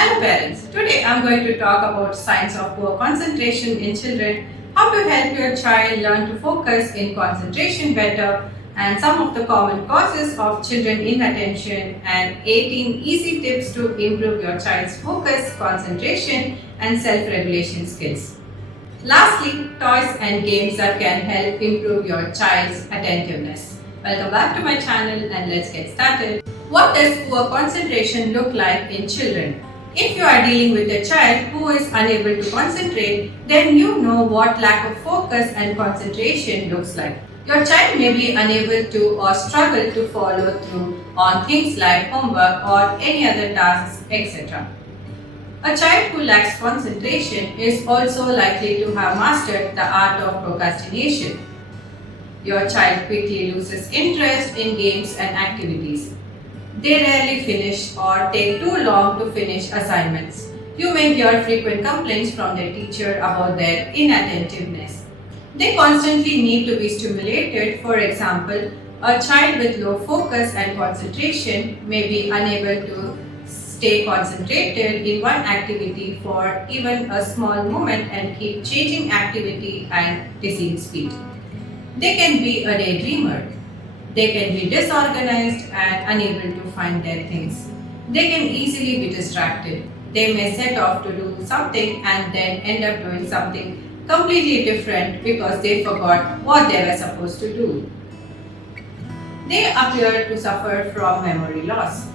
Hello parents, today I am going to talk about signs of poor concentration in children, how to help your child learn to focus in concentration better, and some of the common causes of children inattention, and 18 easy tips to improve your child's focus, concentration and self-regulation skills. Lastly, toys and games that can help improve your child's attentiveness. Welcome back to my channel and let's get started. What does poor concentration look like in children? If you are dealing with a child who is unable to concentrate, then you know what lack of focus and concentration looks like. Your child may be unable to or struggle to follow through on things like homework or any other tasks, etc. A child who lacks concentration is also likely to have mastered the art of procrastination. Your child quickly loses interest in games and activities. They rarely finish or take too long to finish assignments. You may hear frequent complaints from their teacher about their inattentiveness. They constantly need to be stimulated. For example, a child with low focus and concentration may be unable to stay concentrated in one activity for even a small moment and keep changing activity at dizzying speed. They can be a daydreamer. They can be disorganized and unable to find their things. They can easily be distracted. They may set off to do something and then end up doing something completely different because they forgot what they were supposed to do. They appear to suffer from memory loss.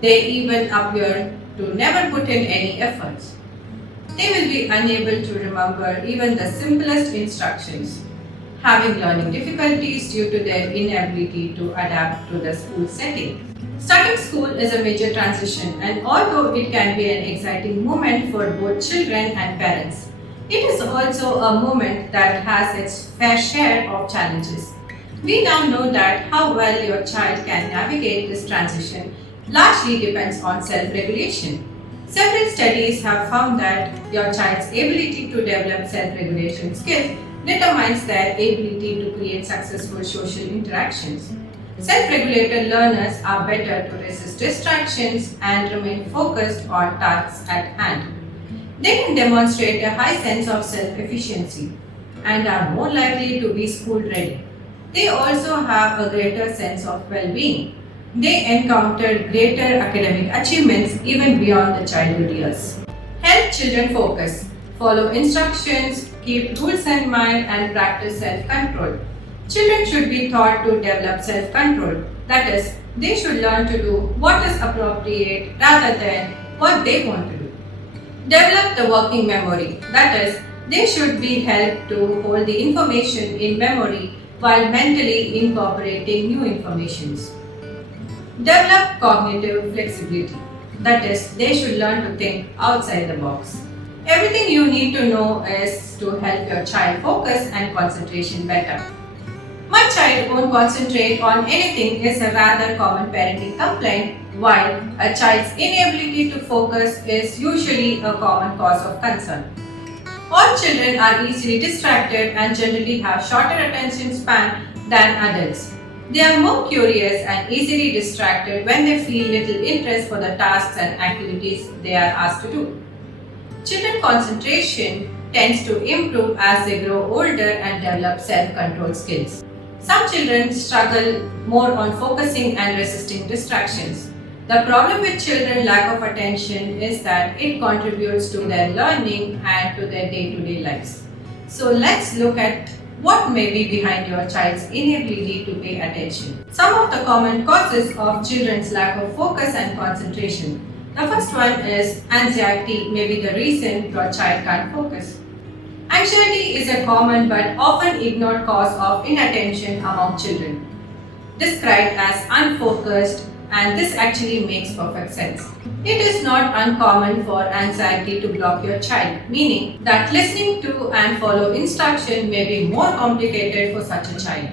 They even appear to never put in any efforts. They will be unable to remember even the simplest instructions, having learning difficulties due to their inability to adapt to the school setting. Starting school is a major transition, and although it can be an exciting moment for both children and parents, it is also a moment that has its fair share of challenges. We now know that how well your child can navigate this transition largely depends on self-regulation. Several studies have found that your child's ability to develop self-regulation skills determines their ability to create successful social interactions. Self-regulated learners are better to resist distractions and remain focused on tasks at hand. They can demonstrate a high sense of self-efficiency and are more likely to be school-ready. They also have a greater sense of well-being. They encounter greater academic achievements even beyond the childhood years. Help children focus. Follow instructions, keep rules in mind and practice self-control. Children should be taught to develop self-control. That is, they should learn to do what is appropriate rather than what they want to do. Develop the working memory. That is, they should be helped to hold the information in memory while mentally incorporating new informations. Develop cognitive flexibility. That is, they should learn to think outside the box. Everything you need to know is to help your child focus and concentration better. My child won't concentrate on anything is a rather common parenting complaint, while a child's inability to focus is usually a common cause of concern. All children are easily distracted and generally have shorter attention span than adults. They are more curious and easily distracted when they feel little interest for the tasks and activities they are asked to do. Children's concentration tends to improve as they grow older and develop self-control skills. Some children struggle more on focusing and resisting distractions. The problem with children's lack of attention is that it contributes to their learning and to their day-to-day lives. So let's look at what may be behind your child's inability to pay attention. Some of the common causes of children's lack of focus and concentration. The first one is anxiety may be the reason your child can't focus. Anxiety is a common but often ignored cause of inattention among children, described as unfocused, and this actually makes perfect sense. It is not uncommon for anxiety to block your child, meaning that listening to and follow instruction may be more complicated for such a child.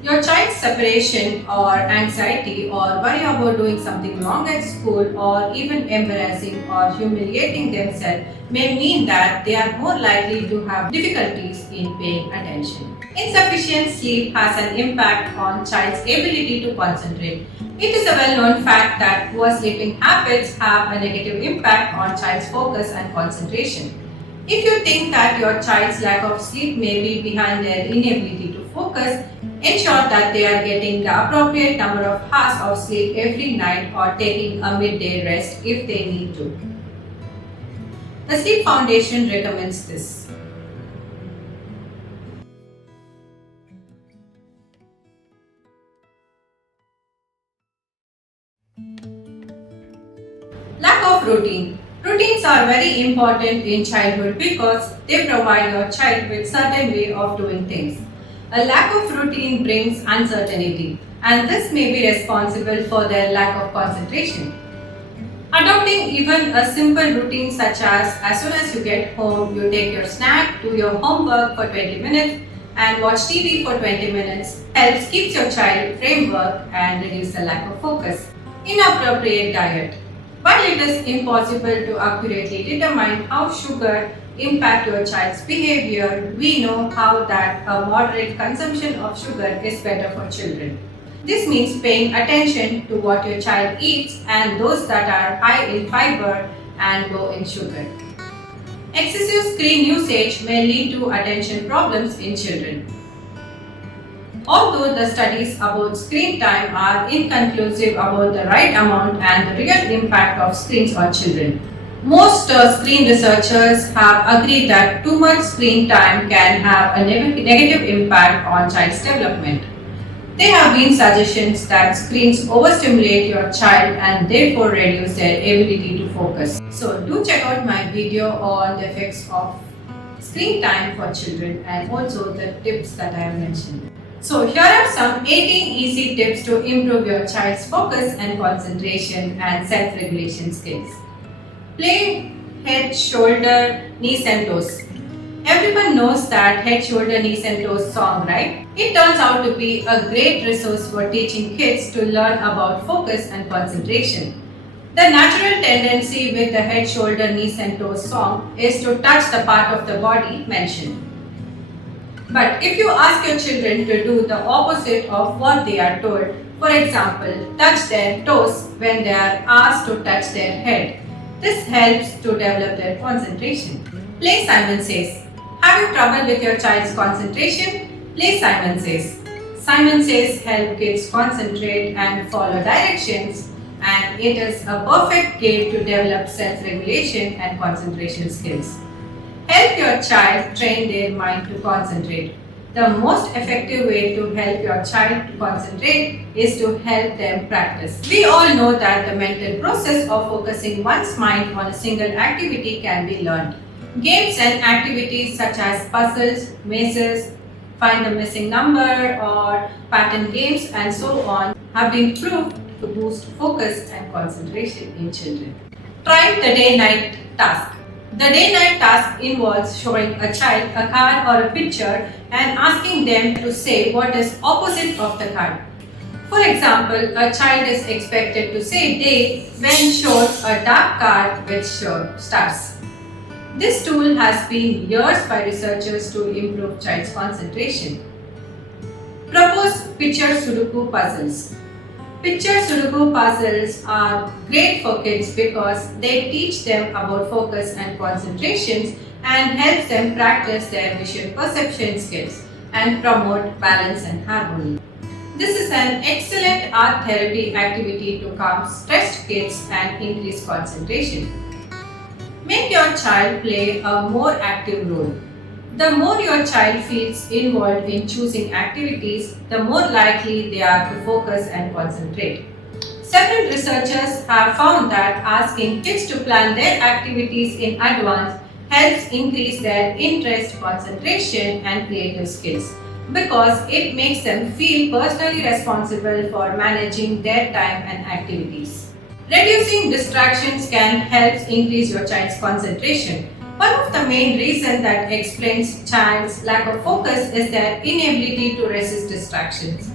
Your child's separation or anxiety or worry about doing something wrong at school or even embarrassing or humiliating themselves may mean that they are more likely to have difficulties in paying attention. Insufficient sleep has an impact on child's ability to concentrate. It is a well-known fact that poor sleeping habits have a negative impact on child's focus and concentration. If you think that your child's lack of sleep may be behind their inability to focus, ensure that they are getting the appropriate number of hours of sleep every night or taking a midday rest if they need to. The Sleep Foundation recommends this. Lack of routine. Routines are very important in childhood because they provide your child with certain way of doing things. A lack of routine brings uncertainty, and this may be responsible for their lack of concentration. Adopting even a simple routine such as soon as you get home, you take your snack, do your homework for 20 minutes and watch TV for 20 minutes helps keep your child framework and reduce the lack of focus. Inappropriate diet. While it is impossible to accurately determine how sugar impacts your child's behavior, we know how that a moderate consumption of sugar is better for children. This means paying attention to what your child eats and those that are high in fiber and low in sugar. Excessive screen usage may lead to attention problems in children. Although the studies about screen time are inconclusive about the right amount and the real impact of screens on children, most screen researchers have agreed that too much screen time can have a negative impact on child's development. There have been suggestions that screens overstimulate your child and therefore reduce their ability to focus. So do check out my video on the effects of screen time for children and also the tips that I have mentioned. So here are some 18 easy tips to improve your child's focus and concentration and self-regulation skills. Play head, shoulder, knees and toes. Everyone knows that head, shoulder, knees and toes song, right? It turns out to be a great resource for teaching kids to learn about focus and concentration. The natural tendency with the head, shoulder, knees and toes song is to touch the part of the body mentioned. But if you ask your children to do the opposite of what they are told, for example, touch their toes when they are asked to touch their head, this helps to develop their concentration. Play Simon Says. Having trouble with your child's concentration? Play Simon Says. Simon Says help kids concentrate and follow directions, and it is a perfect game to develop self-regulation and concentration skills. Help your child train their mind to concentrate. The most effective way to help your child to concentrate is to help them practice. We all know that the mental process of focusing one's mind on a single activity can be learned. Games and activities such as puzzles, mazes, find the missing number or pattern games and so on have been proved to boost focus and concentration in children. Try the day-night task. The day-night task involves showing a child a card or a picture and asking them to say what is opposite of the card. For example, a child is expected to say day when shown a dark card with stars. This tool has been used by researchers to improve child's concentration. Propose picture Sudoku puzzles. Picture Sudoku puzzles are great for kids because they teach them about focus and concentrations and helps them practice their visual perception skills and promote balance and harmony. This is an excellent art therapy activity to calm stressed kids and increase concentration. Make your child play a more active role. The more your child feels involved in choosing activities, the more likely they are to focus and concentrate. Several researchers have found that asking kids to plan their activities in advance helps increase their interest, concentration, and creative skills because it makes them feel personally responsible for managing their time and activities. Reducing distractions can help increase your child's concentration. One of the main reasons that explains child's lack of focus is their inability to resist distractions.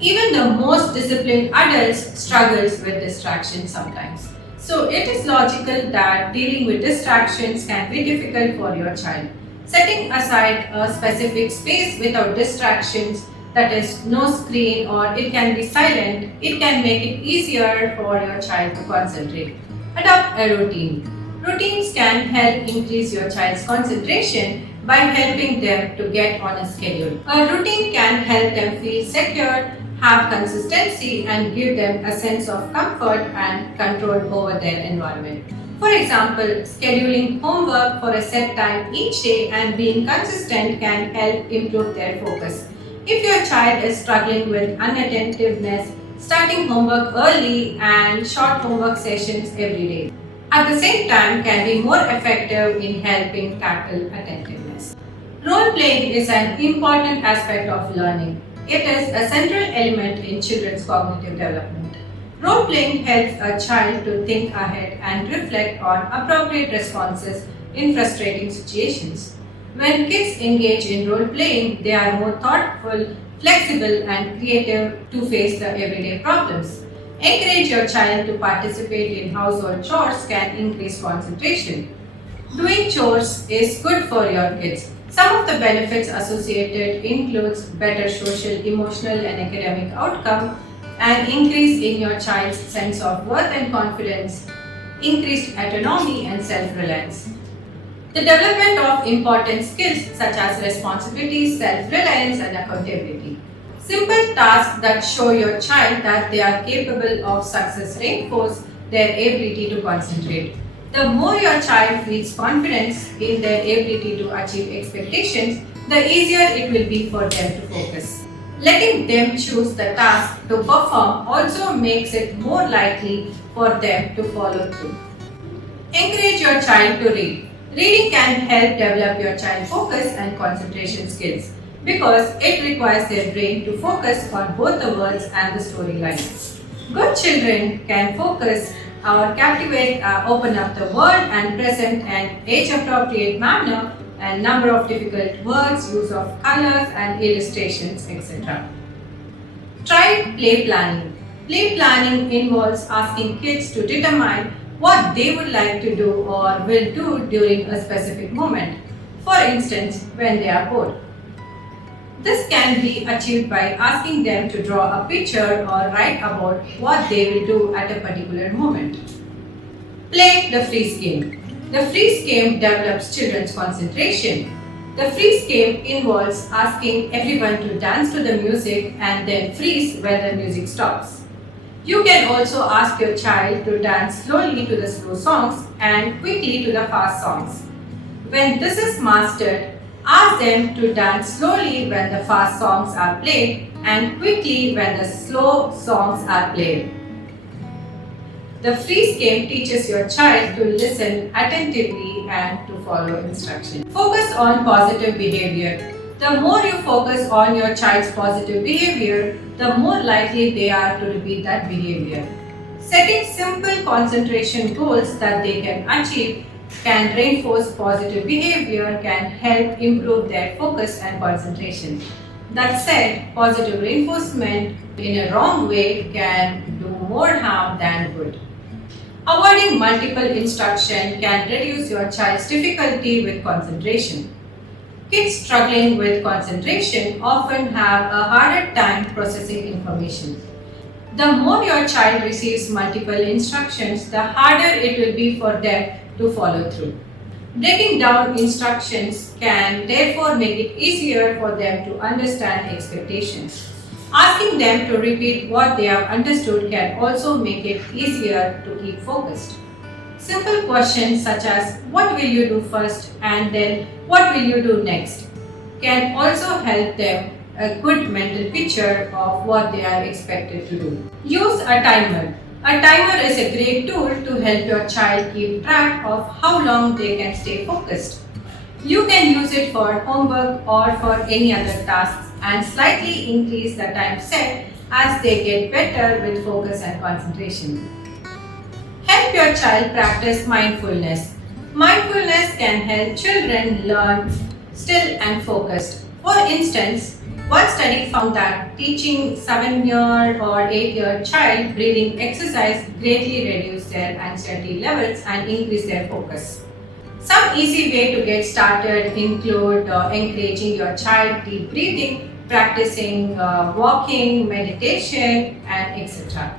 Even the most disciplined adults struggles with distractions sometimes. So it is logical that dealing with distractions can be difficult for your child. Setting aside a specific space without distractions that is no screen, or it can be silent, it can make it easier for your child to concentrate. Adopt a routine. Routines can help increase your child's concentration by helping them to get on a schedule. A routine can help them feel secure, have consistency, and give them a sense of comfort and control over their environment. For example, scheduling homework for a set time each day and being consistent can help improve their focus. If your child is struggling with unattentiveness, starting homework early and short homework sessions every day at the same time can be more effective in helping tackle attentiveness. Role-playing is an important aspect of learning. It is a central element in children's cognitive development. Role-playing helps a child to think ahead and reflect on appropriate responses in frustrating situations. When kids engage in role-playing, they are more thoughtful, flexible, and creative to face the everyday problems. Encourage your child to participate in household chores can increase concentration. Doing chores is good for your kids. Some of the benefits associated includes better social, emotional, and academic outcome, an increase in your child's sense of worth and confidence, increased autonomy and self-reliance. The development of important skills such as responsibility, self-reliance, and accountability. Simple tasks that show your child that they are capable of success reinforce their ability to concentrate. The more your child feels confidence in their ability to achieve expectations, the easier it will be for them to focus. Letting them choose the task to perform also makes it more likely for them to follow through. Encourage your child to read. Reading can help develop your child's focus and concentration skills because it requires their brain to focus on both the words and the storyline. Good children can focus or captivate, open up the world and present an age-appropriate manner and number of difficult words, use of colors and illustrations, etc. Try play planning. Play planning involves asking kids to determine what they would like to do or will do during a specific moment, for instance, when they are bored. This can be achieved by asking them to draw a picture or write about what they will do at a particular moment. Play the freeze game. The freeze game develops children's concentration. The freeze game involves asking everyone to dance to the music and then freeze when the music stops. You can also ask your child to dance slowly to the slow songs and quickly to the fast songs. When this is mastered, ask them to dance slowly when the fast songs are played and quickly when the slow songs are played. The freeze game teaches your child to listen attentively and to follow instructions. Focus on positive behavior. The more you focus on your child's positive behavior, the more likely they are to repeat that behavior. Setting simple concentration goals that they can achieve can reinforce positive behavior, can help improve their focus and concentration. That said, positive reinforcement in a wrong way can do more harm than good. Avoiding multiple instruction can reduce your child's difficulty with concentration. Kids struggling with concentration often have a harder time processing information. The more your child receives multiple instructions, the harder it will be for them to follow through. Breaking down instructions can therefore make it easier for them to understand expectations. Asking them to repeat what they have understood can also make it easier to keep focused. Simple questions such as "What will you do first?" and then "What will you do next?" can also help them a good mental picture of what they are expected to do. Use a timer. A timer is a great tool to help your child keep track of how long they can stay focused. You can use it for homework or for any other tasks and slightly increase the time set as they get better with focus and concentration. Help your child practice mindfulness. Mindfulness can help children learn still and focused. For instance, one study found that teaching 7-year or 8-year child breathing exercise greatly reduced their anxiety levels and increased their focus. Some easy way to get started include encouraging your child deep breathing practicing walking, meditation, and etc.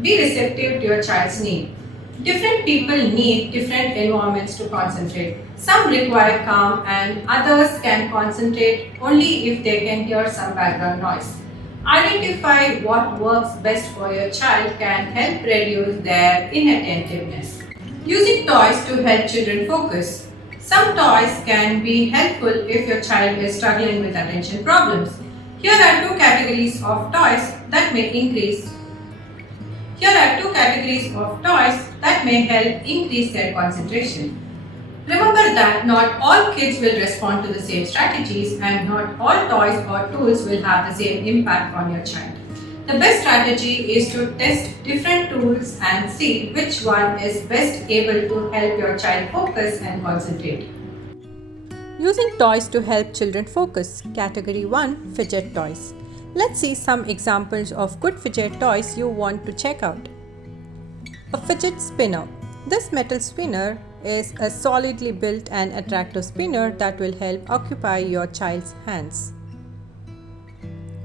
Be receptive to your child's need. Different people need different environments to concentrate. Some require calm and others can concentrate only if they can hear some background noise. Identify what works best for your child can help reduce their inattentiveness. Using toys to help children focus. Some toys can be helpful if your child is struggling with attention problems. Here are two categories of toys that may help increase their concentration. Remember that not all kids will respond to the same strategies and not all toys or tools will have the same impact on your child. The best strategy is to test different tools and see which one is best able to help your child focus and concentrate. Using toys to help children focus. Category 1. Fidget toys. Let's see some examples of good fidget toys you want to check out. A fidget spinner. This metal spinner is a solidly built and attractive spinner that will help occupy your child's hands.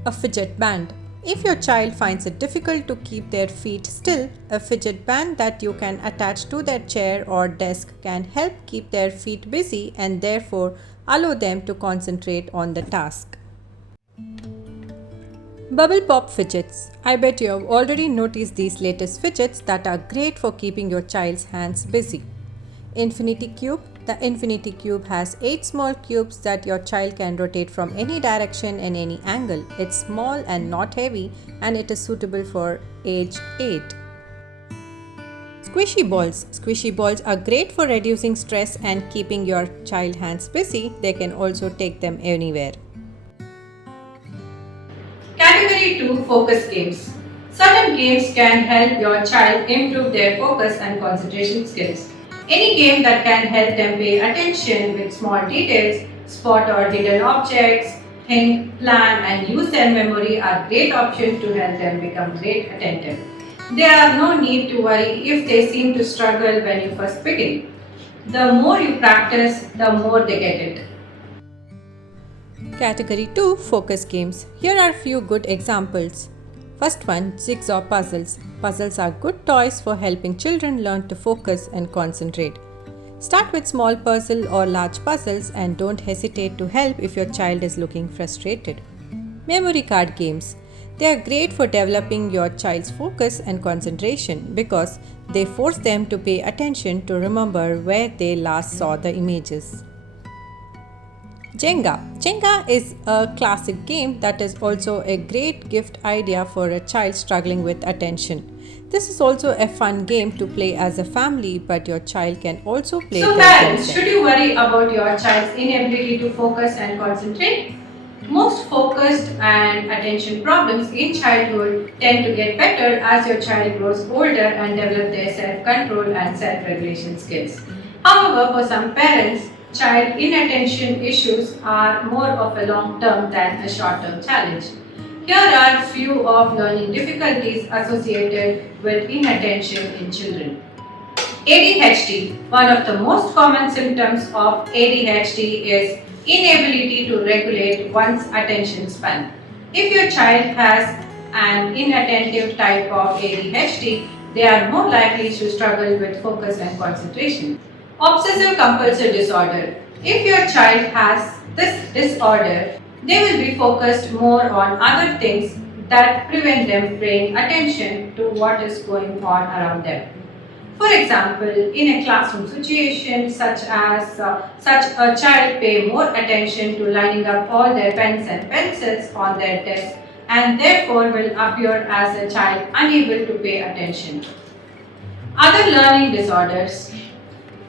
A fidget band. If your child finds it difficult to keep their feet still, a fidget band that you can attach to their chair or desk can help keep their feet busy and therefore allow them to concentrate on the task. Bubble pop fidgets. I bet you have already noticed these latest fidgets that are great for keeping your child's hands busy. Infinity cube. The infinity cube has 8 small cubes that your child can rotate from any direction and any angle. It's small and not heavy, and it is suitable for age 8. Squishy balls. Squishy balls are great for reducing stress and keeping your child hands busy. They can also take them anywhere. Category 2. Focus games. Certain games can help your child improve their focus and concentration skills. Any game that can help them pay attention with small details, spot or hidden objects, think, plan and use their memory are great options to help them become great attentive. There are no need to worry if they seem to struggle when you first begin. The more you practice, the more they get it. Category 2. Focus games. Here are few good examples. First one, jigsaw puzzles. Puzzles are good toys for helping children learn to focus and concentrate. Start with small puzzle or large puzzles and don't hesitate to help if your child is looking frustrated. Memory card games. They are great for developing your child's focus and concentration because they force them to pay attention to remember where they last saw the images. Jenga. Jenga is a classic game that is also a great gift idea for a child struggling with attention. This is also a fun game to play as a family, but your child can also play. So parents, should you worry about your child's inability to focus and concentrate? Most focused and attention problems in childhood tend to get better as your child grows older and develops their self-control and self-regulation skills. However, for some parents, child inattention issues are more of a long-term than a short-term challenge. Here are few of learning difficulties associated with inattention in children. ADHD. One of the most common symptoms of ADHD is inability to regulate one's attention span. If your child has an inattentive type of ADHD, they are more likely to struggle with focus and concentration. Obsessive compulsive disorder. If your child has this disorder, they will be focused more on other things that prevent them paying attention to what is going on around them. For example, in a classroom situation such a child pay more attention to lining up all their pens and pencils on their desk and therefore will appear as a child unable to pay attention. Other learning disorders.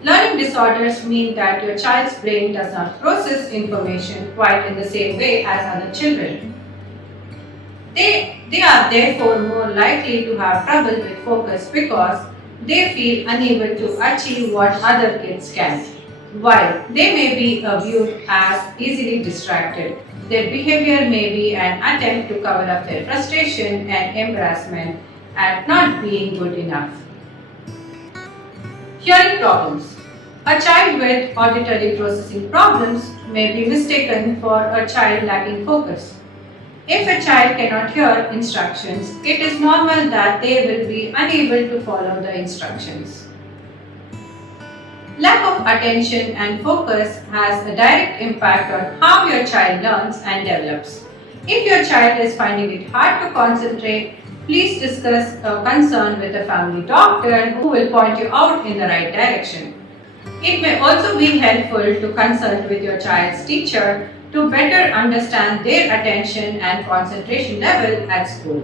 Learning disorders mean that your child's brain does not process information quite in the same way as other children. They are therefore more likely to have trouble with focus because they feel unable to achieve what other kids can. While they may be viewed as easily distracted, their behavior may be an attempt to cover up their frustration and embarrassment at not being good enough. Hearing problems. A child with auditory processing problems may be mistaken for a child lacking focus. If a child cannot hear instructions, it is normal that they will be unable to follow the instructions. Lack of attention and focus has a direct impact on how your child learns and develops. If your child is finding it hard to concentrate, please discuss a concern with a family doctor who will point you out in the right direction. It may also be helpful to consult with your child's teacher to better understand their attention and concentration level at school.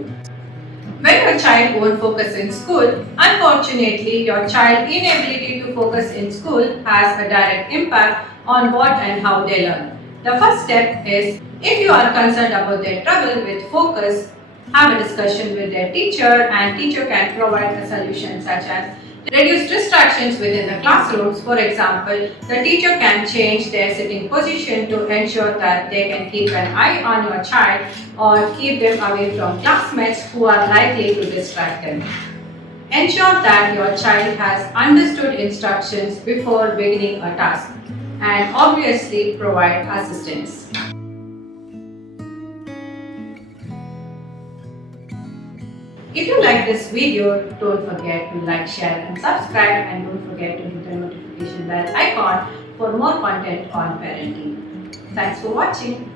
When your child won't focus in school, unfortunately, your child's inability to focus in school has a direct impact on what and how they learn. The first step is, if you are concerned about their trouble with focus, have a discussion with their teacher, and teacher can provide a solution such as reduce distractions within the classrooms. For example, the teacher can change their sitting position to ensure that they can keep an eye on your child or keep them away from classmates who are likely to distract them. Ensure that your child has understood instructions before beginning a task, and obviously provide assistance. If you like this video, don't forget to like, share and subscribe, and don't forget to hit the notification bell icon for more content on parenting. Thanks for watching.